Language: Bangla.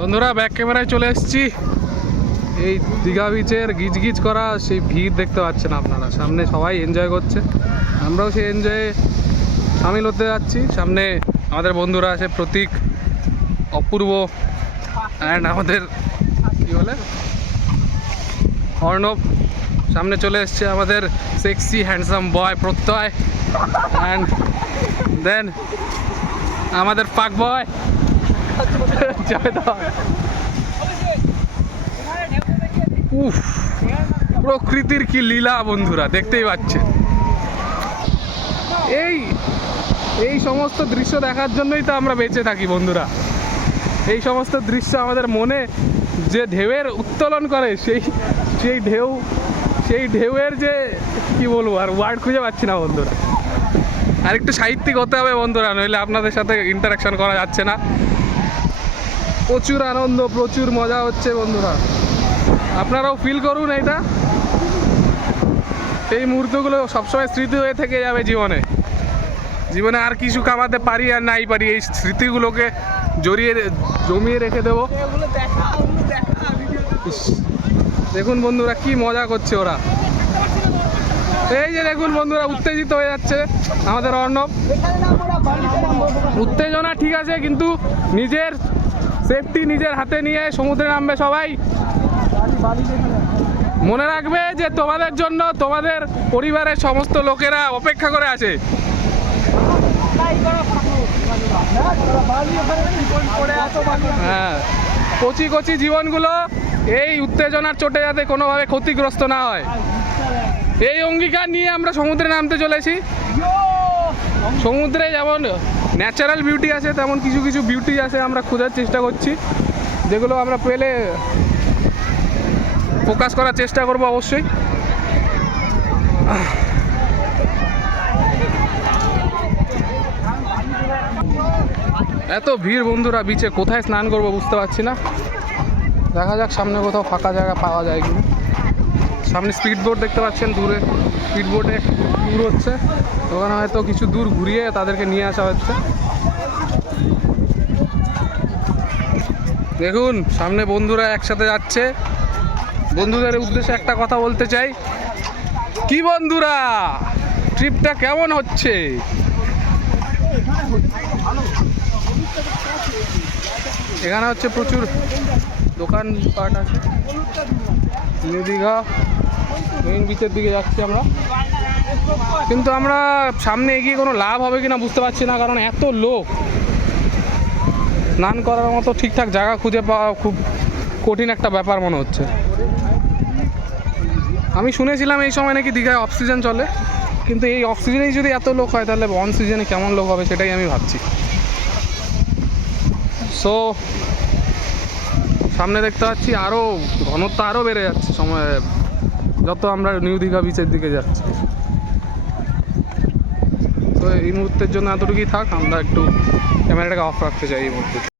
বন্ধুরা ব্যাক ক্যামেরায় চলে এসেছি। এই দীঘা বিচের গিজগিজ করা সেই ভিড় দেখতে পাচ্ছেন আপনারা। সামনে সবাই এনজয় করছে, আমরাও সেই এনজয়ে সামিল হতে যাচ্ছি। সামনে আমাদের বন্ধুরা আছে, প্রতীক, অপূর্ব অ্যান্ড আমাদের কী বলে অর্ণব। সামনে চলে এসছে আমাদের সেক্সি হ্যান্ডসাম বয় প্রত্যয়, অ্যান্ড দেন আমাদের পাক বয় উফ, প্রকৃতির কি লীলা বন্ধুরা, দেখতেই পাচ্ছেন। এই সমস্ত দৃশ্য দেখার জন্যই তো আমরা বেঁচে থাকি বন্ধুরা। এই সমস্ত দৃশ্য আমাদের মনে যে ঢেউয়ের উত্তোলন করে, সেই ঢেউয়ের যে কি বলবো, আর ওয়ার্ড খুঁজে পাচ্ছি না বন্ধুরা। আর একটু সাহিত্যিক হতে হবে বন্ধুরা, নইলে আপনাদের সাথে ইন্টারাকশন করা যাচ্ছে না। প্রচুর আনন্দ, প্রচুর মজা হচ্ছে বন্ধুরা, আপনারাও ফিল করুন এটা। এই মুহূর্তগুলো সবসময় স্মৃতি হয়ে থেকে যাবে জীবনে আর কিছু কামাতে পারি আর নাই পারি, এই স্মৃতিগুলোকে জমিয়ে রেখে দেবো। দেখুন বন্ধুরা কি মজা করছে ওরা। এই যে দেখুন বন্ধুরা, উত্তেজিত হয়ে যাচ্ছে আমাদের অর্ণব। উত্তেজনা ঠিক আছে, কিন্তু নিজের সেফটি নিজের হাতে নিয়ে সমুদ্রে নামবে সবাই। মনে রাখবে যে তোমাদের জন্য তোমাদের পরিবারের সমস্ত লোকেরা অপেক্ষা করে আছে। হ্যাঁ, কচি কচি জীবনগুলো এই উত্তেজনার চোটে যাতে কোনোভাবে ক্ষতিগ্রস্ত না হয়, এই অঙ্গীকার নিয়ে আমরা সমুদ্রে নামতে চলেছি। সমুদ্রে যেমন ন্যাচারাল বিউটি আছে, তেমন কিছু কিছু বিউটি আছে আমরা খোঁজার চেষ্টা করছি, যেগুলো আমরা পেলে ফোকাস করার চেষ্টা করব অবশ্যই। এত ভিড় বন্ধুরা বিচে, কোথায় স্নান করব বুঝতে পারছি না। দেখা যাক সামনে কোথাও ফাঁকা জায়গা পাওয়া যায় কিনা। সামনে স্পিড বোট দেখতে পাচ্ছেন, দূরে স্পিড বোটে ট্যুর হচ্ছে, ওখানে হয়তো কিছু দূর ঘুরিয়ে তাদেরকে নিয়ে আসা হচ্ছে। দেখুন সামনে বন্ধুরা একসাথে যাচ্ছে। বন্ধুদের উদ্দেশ্যে একটা কথা বলতে চাই, কি বন্ধুরা ট্রিপটা কেমন হচ্ছে? এখানে হচ্ছে প্রচুর দোকানপাট আছে। নিউ দীঘা মেইন বিচের দিকে যাচ্ছি আমরা, কিন্তু আমরা সামনে এগিয়ে কোনো লাভ হবে কিনা বুঝতে পারছি না, কারণ এত লোক। স্নান করার মতো ঠিকঠাক জায়গা খুঁজে পাওয়া খুব কঠিন একটা ব্যাপার মনে হচ্ছে। আমি শুনেছিলাম এই সময় নাকি দীঘায় অফ সিজন চলে, কিন্তু এই অফ সিজনেই যদি এত লোক হয়, তাহলে অন সিজনে কেমন লোক হবে সেটাই আমি ভাবছি। সো সামনে দেখতে পাচ্ছি আরও ঘনত্ব আরও বেড়ে যাচ্ছে সময়, যত আমরা নিউ দীঘা বিচের দিকে যাচ্ছি। তো এই মুহূর্তের জন্য এতটুকুই থাক, আমরা একটু ক্যামেরাটাকে অফ রাখতে চাই এই মুহূর্তে।